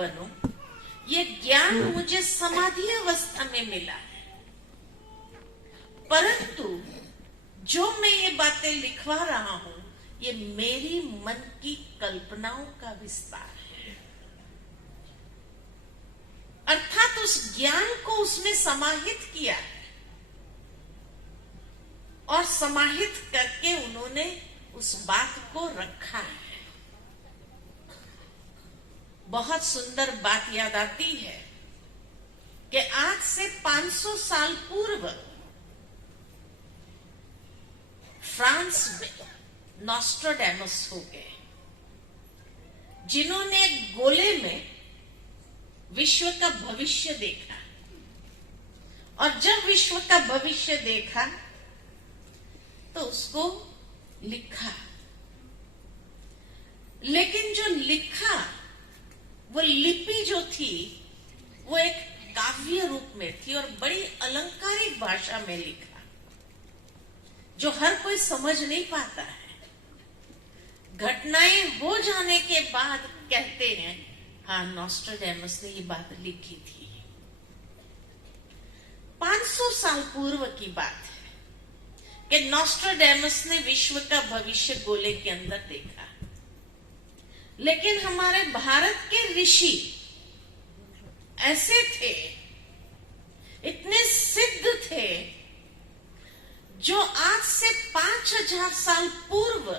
बनूं, ये ज्ञान मुझे समाधि अवस्था में मिला है। परंतु जो मैं ये बातें लिखवा रहा हूं, ये मेरी मन की कल्पनाओं का विस्तार है। अर्थात उस ज्ञान को उसने समाहित किया है और समाहित करके उन्होंने उस बात को रखा है। बहुत सुंदर बात याद आती है कि आज से 500 साल पूर्व फ्रांस में नॉस्ट्राडेमस हो गए, जिन्होंने गोले में विश्व का भविष्य देखा। और जब विश्व का भविष्य देखा तो उसको लिखा। लेकिन जो लिखा, वो लिपि जो थी वो एक काव्य रूप में थी और बड़ी अलंकारिक भाषा में लिखा, जो हर कोई समझ नहीं पाता है। घटनाएं हो जाने के बाद कहते हैं, हाँ, नॉस्ट्राडेमस ने ये बात लिखी थी। 500 साल पूर्व की बात है कि नॉस्ट्राडेमस ने विश्व का भविष्य गोले के अंदर देखा। लेकिन हमारे भारत के ऋषि ऐसे थे, इतने सिद्ध थे, जो आज से 5000 साल पूर्व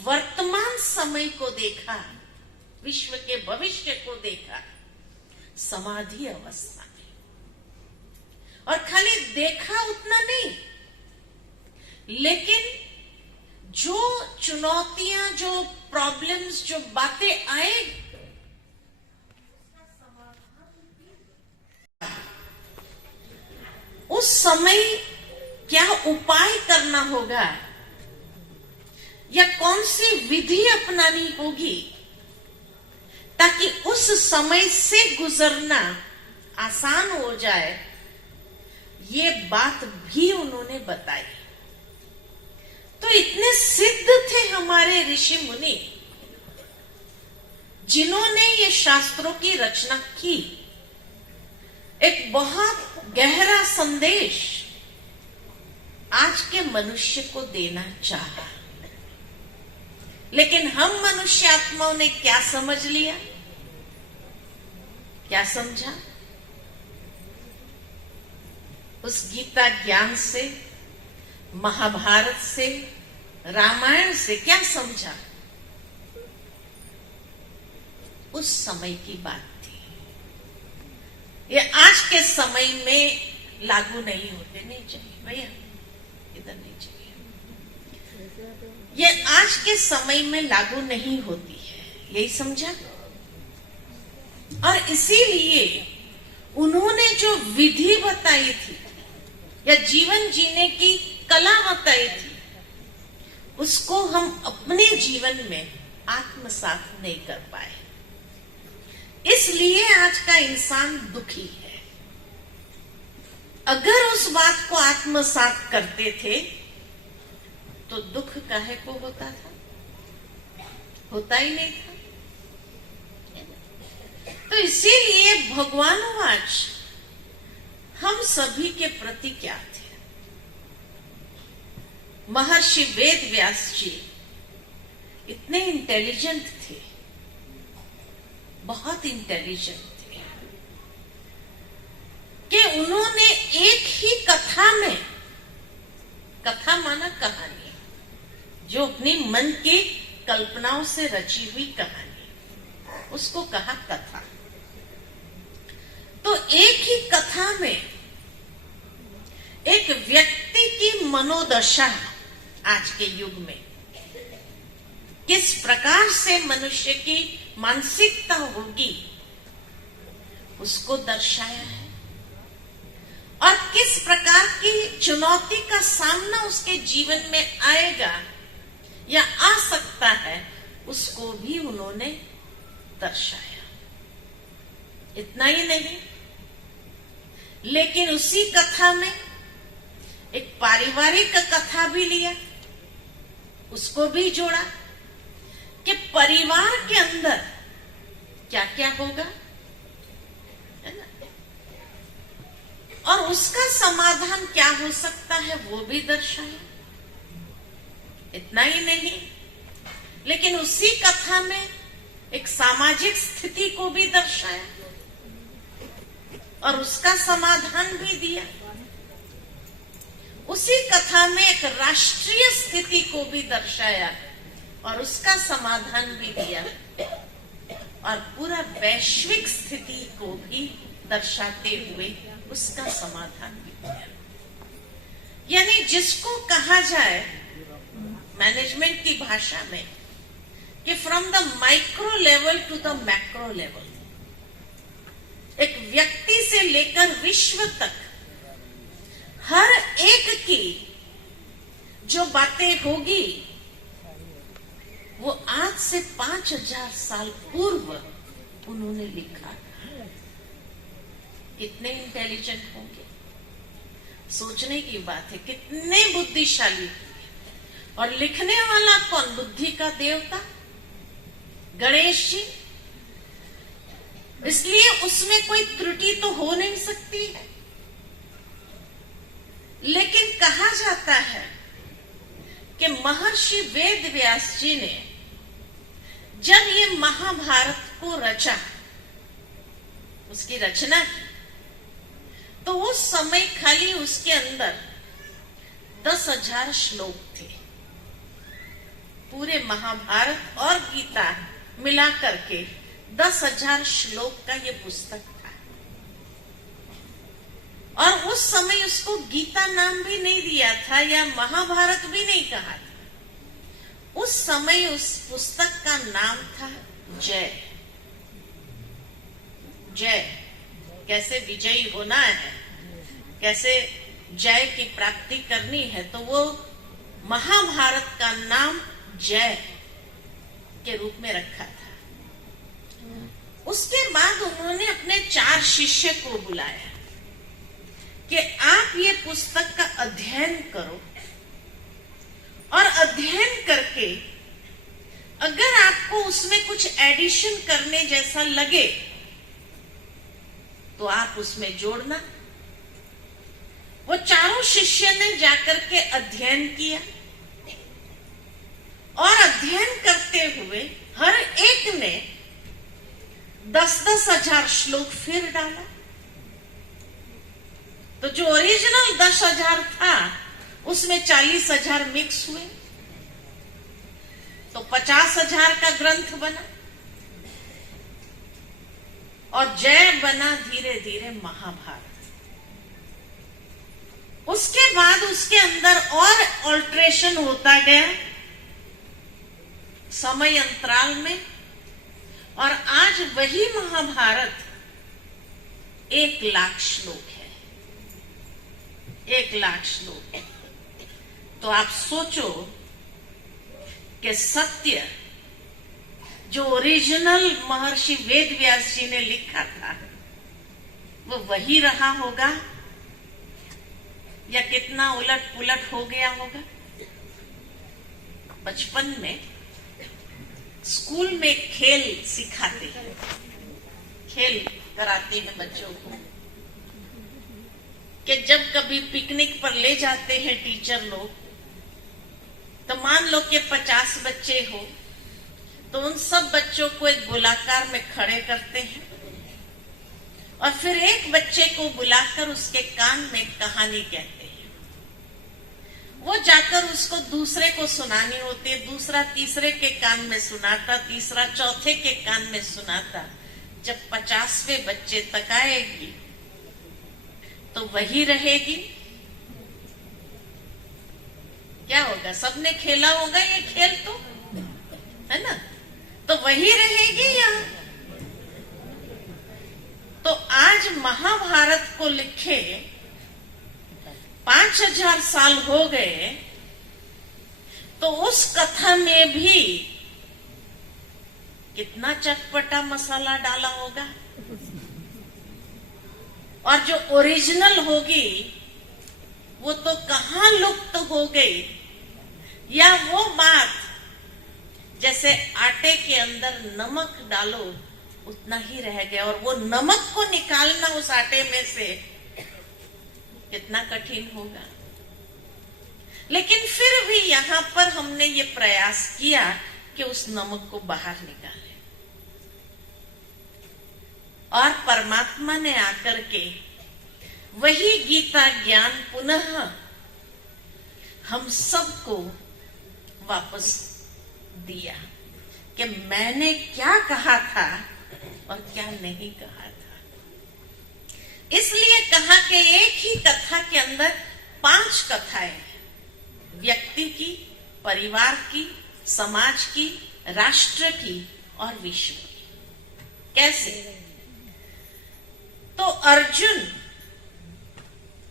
वर्तमान समय को देखा, विश्व के भविष्य को देखा समाधि अवस्था में। और खाली देखा उतना नहीं, लेकिन जो चुनौतियां, जो प्रॉब्लम्स, जो बातें आए, उस समय क्या उपाय करना होगा या कौन सी विधि अपनानी होगी ताकि उस समय से गुजरना आसान हो जाए, ये बात भी उन्होंने बताई। तो इतने सिद्ध थे हमारे ऋषि मुनि, जिन्होंने ये शास्त्रों की रचना की। एक बहुत गहरा संदेश आज के मनुष्य को देना चाहा। लेकिन हम मनुष्य आत्माओं ने क्या समझ लिया, क्या समझा? उस गीता ज्ञान से, महाभारत से, रामायण से क्या समझा? उस समय की बात थी। ये आज के समय में लागू नहीं होते। नहीं चाहिए भैया, इधर नहीं चाहिए। ये आज के समय में लागू नहीं होती है, यही समझा? और इसीलिए उन्होंने जो विधि बताई थी या जीवन जीने की कला बताई थी, उसको हम अपने जीवन में आत्मसात नहीं कर पाए। इसलिए आज का इंसान दुखी है। अगर उस बात को आत्मसात करते थे तो दुख काहे को होता था? होता ही नहीं था। तो इसीलिए भगवानुवाच हम सभी के प्रति क्या थे? महर्षि वेद व्यास जी इतने इंटेलिजेंट थे, बहुत इंटेलिजेंट थे, कि उन्होंने एक ही कथा में, कथा माना कहानी, जो अपनी मन की कल्पनाओं से रची हुई कहानी, उसको कहा कथा। तो एक ही कथा में एक व्यक्ति की मनोदशा आज के युग में किस प्रकार से मनुष्य की मानसिकता होगी, उसको दर्शाया है। और किस प्रकार की चुनौती का सामना उसके जीवन में आएगा या आ सकता है, उसको भी उन्होंने दर्शाया। इतना ही नहीं, लेकिन उसी कथा में एक पारिवारिक कथा भी लिया, उसको भी जोड़ा कि परिवार के अंदर क्या क्या होगा, है ना? और उसका समाधान क्या हो सकता है वो भी दर्शाया। इतना ही नहीं, लेकिन उसी कथा में एक सामाजिक स्थिति को भी दर्शाया और उसका समाधान भी दिया। उसी कथा में एक राष्ट्रीय स्थिति को भी दर्शाया और उसका समाधान भी दिया और पूरा वैश्विक स्थिति को भी दर्शाते हुए उसका समाधान भी दिया। यानी जिसको कहा जाए मैनेजमेंट की भाषा में कि from the micro level to the macro level, एक व्यक्ति से लेकर विश्व तक हर एक की जो बातें होगी वो आज से 5000 साल पूर्व उन्होंने लिखा था। कितने इंटेलिजेंट होंगे, सोचने की बात है, कितने बुद्धिशाली। और लिखने वाला कौन? बुद्धि का देवता गणेश जी। इसलिए उसमें कोई त्रुटि तो हो नहीं सकती है। लेकिन कहा जाता है कि महर्षि वेद व्यास जी ने जब ये महाभारत को रचा, उसकी रचना की, तो उस समय खाली उसके अंदर 10,000 श्लोक थे। पूरे महाभारत और गीता मिला करके 10,000 श्लोक का ये पुस्तक था। और उस समय उसको गीता नाम भी नहीं दिया था या महाभारत भी नहीं कहा था। उस समय उस पुस्तक का नाम था जय। जय, कैसे विजयी होना है, कैसे जय की प्राप्ति करनी है, तो वो महाभारत का नाम जय के रूप में रखा था। उसके बाद उन्होंने अपने 4 शिष्य को बुलाया कि आप ये पुस्तक का अध्ययन करो और अध्ययन करके अगर आपको उसमें कुछ एडिशन करने जैसा लगे तो आप उसमें जोड़ना। वो 4 शिष्य ने जाकर के अध्ययन किया और अध्ययन करते हुए हर एक ने 10-10 हजार श्लोक फिर डाला। तो जो ओरिजिनल 10,000 था उसमें 40,000 मिक्स हुए, तो 50,000 का ग्रंथ बना और जय बना धीरे धीरे महाभारत। उसके बाद उसके अंदर और ऑल्ट्रेशन होता गया समय अंतराल में, और आज वही महाभारत 1,00,000 श्लोक है। 1,00,000 श्लोक है। तो आप सोचो कि सत्य जो ओरिजिनल महर्षि वेद व्यास जी ने लिखा था वो वही रहा होगा या कितना उलट पुलट हो गया होगा। बचपन में स्कूल में खेल सिखाते हैं, खेल कराते हैं बच्चों को, कि जब कभी पिकनिक पर ले जाते हैं टीचर लोग, तो मान लो कि 50 बच्चे हो तो उन सब बच्चों को एक गोलाकार में खड़े करते हैं और फिर एक बच्चे को बुलाकर उसके कान में कहानी कहते हैं। वो जाकर उसको दूसरे को सुनानी होती है, दूसरा तीसरे के कान में सुनाता, तीसरा चौथे के कान में सुनाता। जब 50वें बच्चे तक आएगी तो वही रहेगी। क्या होगा? सबने खेला होगा ये खेल, तो है ना, तो वही रहेगी यहाँ। तो आज महाभारत को लिखे 5,000 साल हो गए, तो उस कथा में भी कितना चटपटा मसाला डाला होगा। और जो ओरिजिनल होगी वो तो कहां लुप्त हो गई, या वो बात जैसे आटे के अंदर नमक डालो उतना ही रह गया, और वो नमक को निकालना उस आटे में से कितना कठिन होगा। लेकिन फिर भी यहां पर हमने ये प्रयास किया कि उस नमक को बाहर निकाले, और परमात्मा ने आकर के वही गीता ज्ञान पुनः हम सबको वापस दिया कि मैंने क्या कहा था और क्या नहीं कहा था। इसलिए कहा कि एक ही कथा के अंदर 5 कथाएं हैं, व्यक्ति की, परिवार की, समाज की, राष्ट्र की और विश्व की। कैसे? तो अर्जुन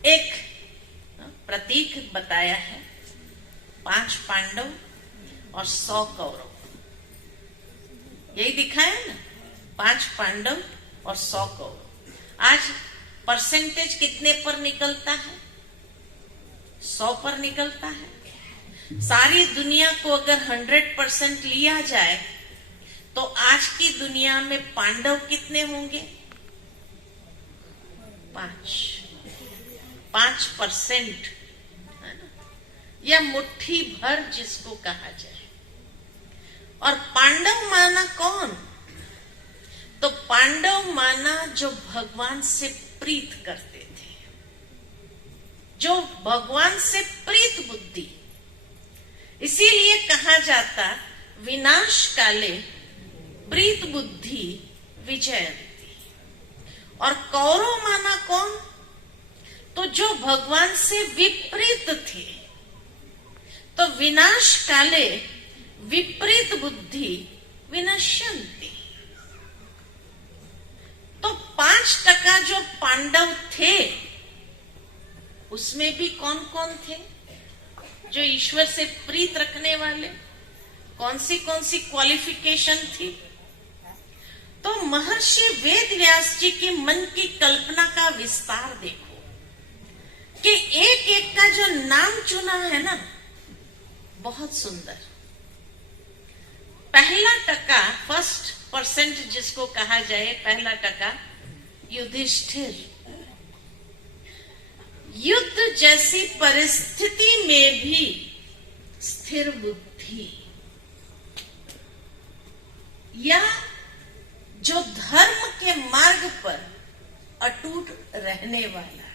एक प्रतीक बताया है, 5 पांडव और 100 कौरव, यही दिखाया ना, 5 पांडव और 100 कौरव। आज परसेंटेज कितने पर निकलता है? 100 पर निकलता है। सारी दुनिया को अगर 100% लिया जाए तो आज की दुनिया में पांडव कितने होंगे? 5% है ना, या मुट्ठी भर जिसको कहा जाए। और पांडव माना कौन? तो पांडव माना जो भगवान से प्रीत करते थे, जो भगवान से प्रीत बुद्धि। इसीलिए कहा जाता विनाश काले प्रीत बुद्धि विजयंती। और कौरव माना कौन? तो जो भगवान से विपरीत थे। तो विनाश काले विपरीत बुद्धि विनश्यंती। तो 5% जो पांडव थे उसमें भी कौन कौन थे जो ईश्वर से प्रीत रखने वाले? कौन सी क्वालिफिकेशन थी? तो महर्षि वेद व्यास जी की मन की कल्पना का विस्तार देखो कि एक एक का जो नाम चुना है ना, बहुत सुंदर। पहला टका, 1% जिसको कहा जाए, पहला टका युधिष्ठिर। युद्ध जैसी परिस्थिति में भी स्थिर बुद्धि, या जो धर्म के मार्ग पर अटूट रहने वाला,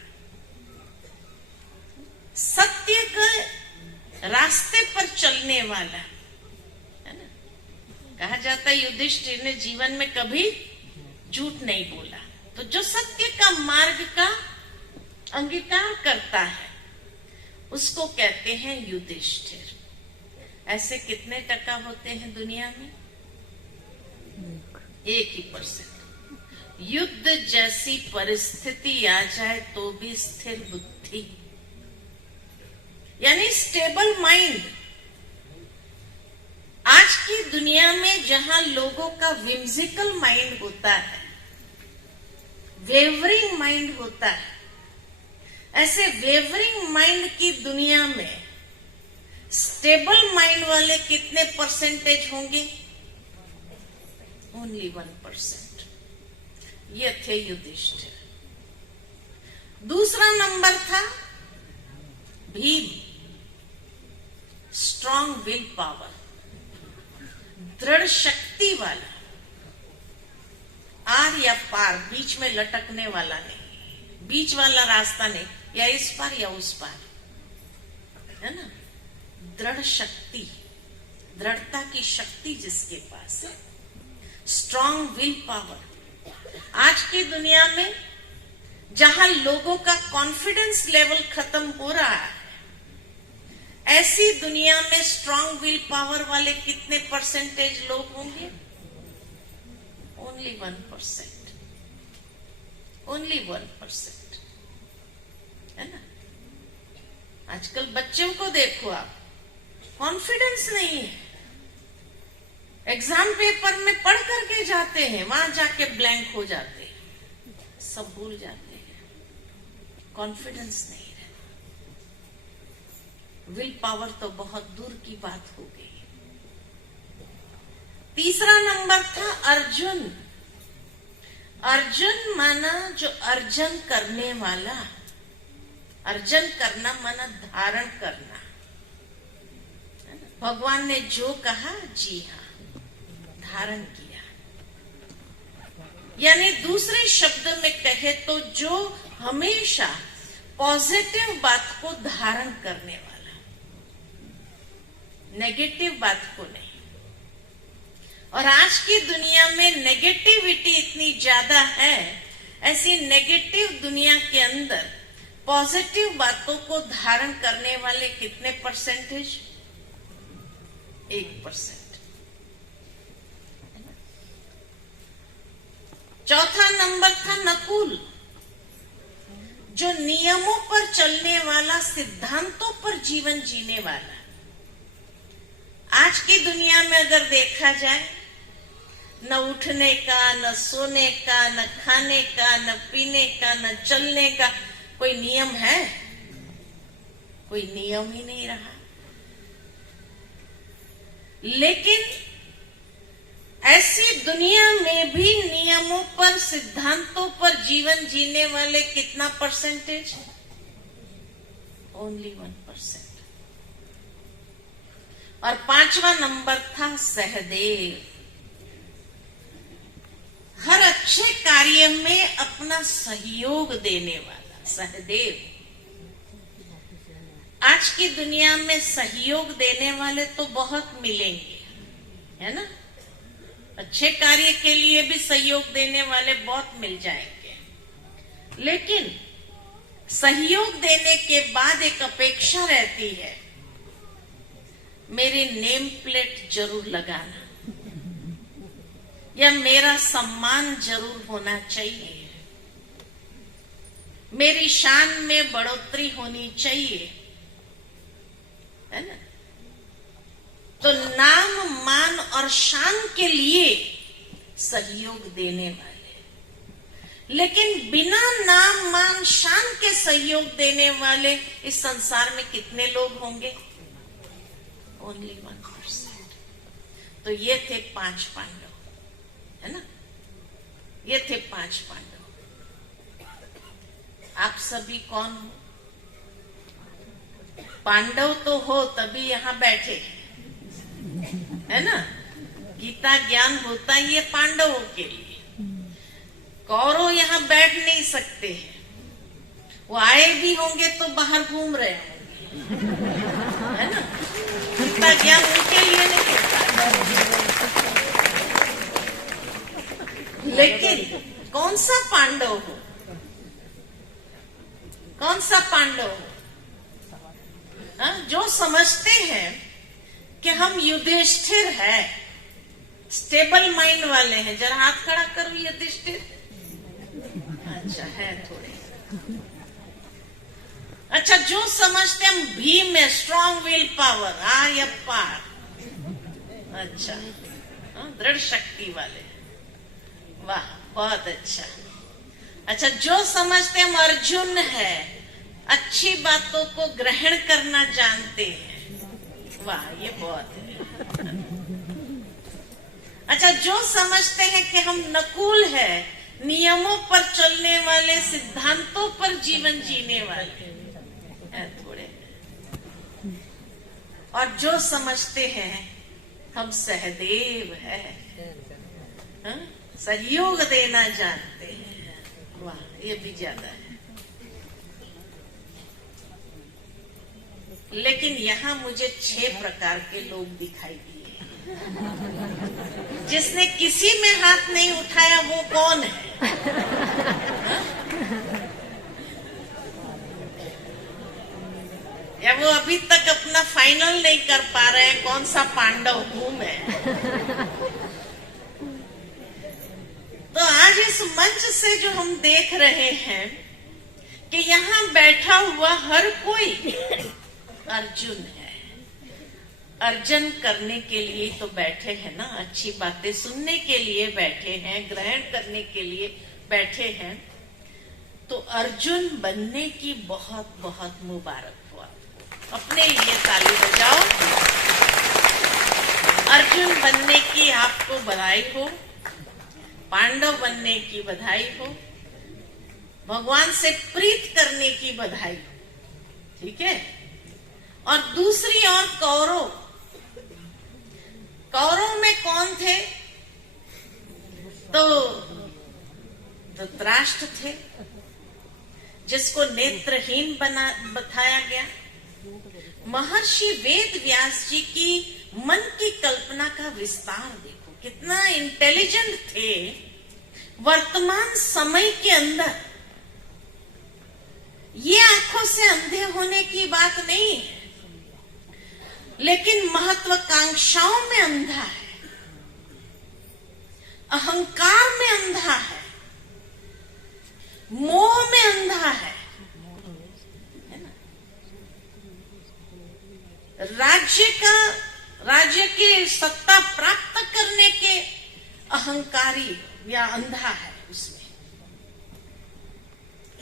सत्य के रास्ते पर चलने वाला, है ना। कहा जाता है युधिष्ठिर ने जीवन में कभी झूठ नहीं बोला। तो जो सत्य का मार्ग का अंगीकार करता है उसको कहते हैं युधिष्ठिर। ऐसे कितने टका होते हैं दुनिया में? 1%। युद्ध जैसी परिस्थिति आ जाए तो भी स्थिर बुद्धि, यानी स्टेबल माइंड। आज की दुनिया में जहां लोगों का विम्सिकल माइंड होता है, वेवरिंग माइंड होता है, ऐसे वेवरिंग माइंड की दुनिया में स्टेबल माइंड वाले कितने परसेंटेज होंगे? ओनली 1%। ये थे युधिष्ठिर। दूसरा नंबर था भीम, स्ट्रॉन्ग विल पावर, दृढ़ शक्ति वाला, आर या पार, बीच में लटकने वाला नहीं, बीच वाला रास्ता नहीं, या इस पार या उस पार, है ना। दृढ़ शक्ति, दृढ़ता की शक्ति जिसके पास है, स्ट्रॉन्ग विल पावर। आज की दुनिया में जहां लोगों का कॉन्फिडेंस लेवल खत्म हो रहा है, ऐसी दुनिया में स्ट्रॉन्ग विल पावर वाले कितने परसेंटेज लोग होंगे? ओनली 1%। ओनली 1%, है ना। आजकल बच्चों को देखो आप, कॉन्फिडेंस नहीं है। एग्जाम पेपर में पढ़ करके जाते हैं, वहां जाके ब्लैंक हो जाते हैं, सब भूल जाते हैं, कॉन्फिडेंस नहीं रहता। विल पावर तो बहुत दूर की बात हो गई। तीसरा नंबर था अर्जुन, अर्जुन माना जो अर्जन करने वाला। अर्जन करना माना धारण करना। भगवान ने जो कहा, जी हाँ, धारण किया। यानी दूसरे शब्द में कहे तो जो हमेशा पॉजिटिव बात को धारण करने वाला, नेगेटिव बात को नहीं। और आज की दुनिया में नेगेटिविटी इतनी ज्यादा है, ऐसी नेगेटिव दुनिया के अंदर पॉजिटिव बातों को धारण करने वाले कितने परसेंटेज? 1%। चौथा नंबर था नकुल, जो नियमों पर चलने वाला, सिद्धांतों पर जीवन जीने वाला। आज की दुनिया में अगर देखा जाए, न उठने का, न सोने का, न खाने का, न पीने का, न चलने का कोई नियम है? कोई नियम ही नहीं रहा। लेकिन ऐसी दुनिया में भी नियमों पर, सिद्धांतों पर जीवन जीने वाले कितना परसेंटेज? ओनली 1%। और पांचवा नंबर था सहदेव, हर अच्छे कार्य में अपना सहयोग देने वाला। सहदेव। आज की दुनिया में सहयोग देने वाले तो बहुत मिलेंगे, है ना? अच्छे कार्य के लिए भी सहयोग देने वाले बहुत मिल जाएंगे, लेकिन सहयोग देने के बाद एक अपेक्षा रहती है, मेरी नेम प्लेट जरूर लगाना, या मेरा सम्मान जरूर होना चाहिए, मेरी शान में बढ़ोतरी होनी चाहिए, है ना? तो नाम, मान और शान के लिए सहयोग देने वाले। लेकिन बिना नाम, मान, शान के सहयोग देने वाले इस संसार में कितने लोग होंगे? ओनली 1%। तो ये थे 5 पांडव, है ना? ये थे 5 पांडव। आप सभी कौन हो? पांडव तो हो तभी यहां बैठे, है ना? गीता ज्ञान होता ही है पांडवों के लिए। कौरव यहां बैठ नहीं सकते हैं, वो आए भी होंगे तो बाहर घूम रहे होंगे, है ना? गीता ज्ञान उनके लिए नहीं होता। लेकिन कौन सा पांडव हो? कौन सा पांडव हो? जो समझते हैं कि हम युधिष्ठिर है, स्टेबल माइंड वाले हैं। जरा हाथ खड़ा करो युधिष्ठिर। अच्छा है थोड़े। अच्छा, जो समझते हम भीम है, स्ट्रॉन्ग विल पावर, आर्य पार। अच्छा, दृढ़ शक्ति वाले, वाह बहुत अच्छा। अच्छा, जो समझते हम अर्जुन है, अच्छी बातों को ग्रहण करना जानते हैं, वाह ये बहुत है। अच्छा, जो समझते हैं कि हम नकुल है, नियमों पर चलने वाले, सिद्धांतों पर जीवन जीने वाले हैं थोड़े। और जो समझते हैं हम सहदेव है, सहयोग देना जानते हैं, वाह ये भी ज्यादा है। लेकिन यहाँ मुझे 6 प्रकार के लोग दिखाई दिए। जिसने किसी में हाथ नहीं उठाया वो कौन है? या वो अभी तक अपना फाइनल नहीं कर पा रहे हैं कौन सा पांडव हूं मैं? तो आज इस मंच से जो हम देख रहे हैं कि यहाँ बैठा हुआ हर कोई अर्जुन है। अर्जन करने के लिए तो बैठे हैं ना, अच्छी बातें सुनने के लिए बैठे हैं, ग्रहण करने के लिए बैठे हैं। तो अर्जुन बनने की बहुत बहुत मुबारक हुआ। अपने लिए ताली बजाओ। अर्जुन बनने की आपको बधाई हो। पांडव बनने की बधाई हो, भगवान से प्रीत करने की बधाई हो। ठीक है। और दूसरी ओर कौरव, कौरव में कौन थे? तो धृतराष्ट्र थे, जिसको नेत्रहीन बताया गया। महर्षि वेद व्यास जी की मन की कल्पना का विस्तार देखो, कितना इंटेलिजेंट थे। वर्तमान समय के अंदर ये आंखों से अंधे होने की बात नहीं है, लेकिन महत्वाकांक्षाओं में अंधा है, अहंकार में अंधा है, मोह में अंधा है ना? राज्य की सत्ता प्राप्त करने के अहंकारी या अंधा है उसमें।